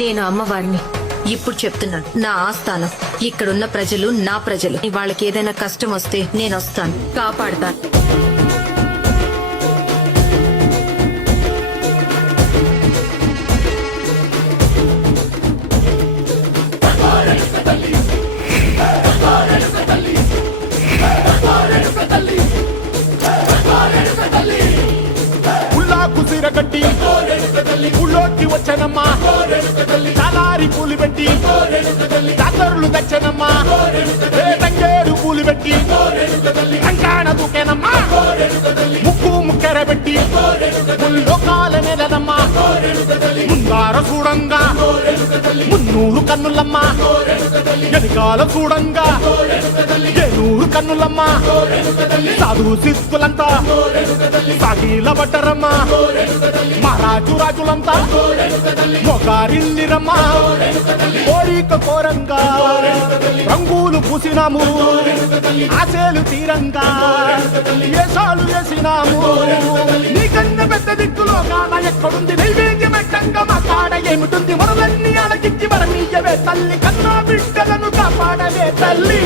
నేను అమ్మవారిని ఇప్పుడు చెప్తున్నాను. నా ఆస్థానం ఇక్కడున్న ప్రజలు నా ప్రజలు. వాళ్ళకి ఏదైనా కష్టం వస్తే నేను వస్తాను, కాపాడుతాను. కుసిరగట్టి ఊళ్ళోకి వచ్చనమ్మా, చాలారి పూలు పెట్టి జాతరులు తెచ్చనమ్మా, తంగేరు పూలు పెట్టి కంకాణ దూకేనమ్మా, ముక్కు ముక్కెర పెట్టి ముల్లోకాల నెలనమ్మా, ముందార చూడంగా మున్నూరు కన్నులమ్మా, వెనకాల చూడంగా ఏనూరు కన్నులమ్మా, సాధు సిద్ధులంతా సాగిల బట్టరమ్మా, మహారాజు రాజులంతా మొగారిల్లిరమ్మా, కోరిక కోరంగా రంగులు పూసినాము, ఆశలు తీరంగా వేషాలు వేసినాము, నీకన్నా పెద్ద దిక్కులో కాన ఎక్కడుంది నైవేద్యం పెట్టంగా మా కాడ ఏమిటుంది, మనలన్నీ అలకించి మరమీయవే తల్లి, కన్నా బిడ్డలను కాపాడవే తల్లి.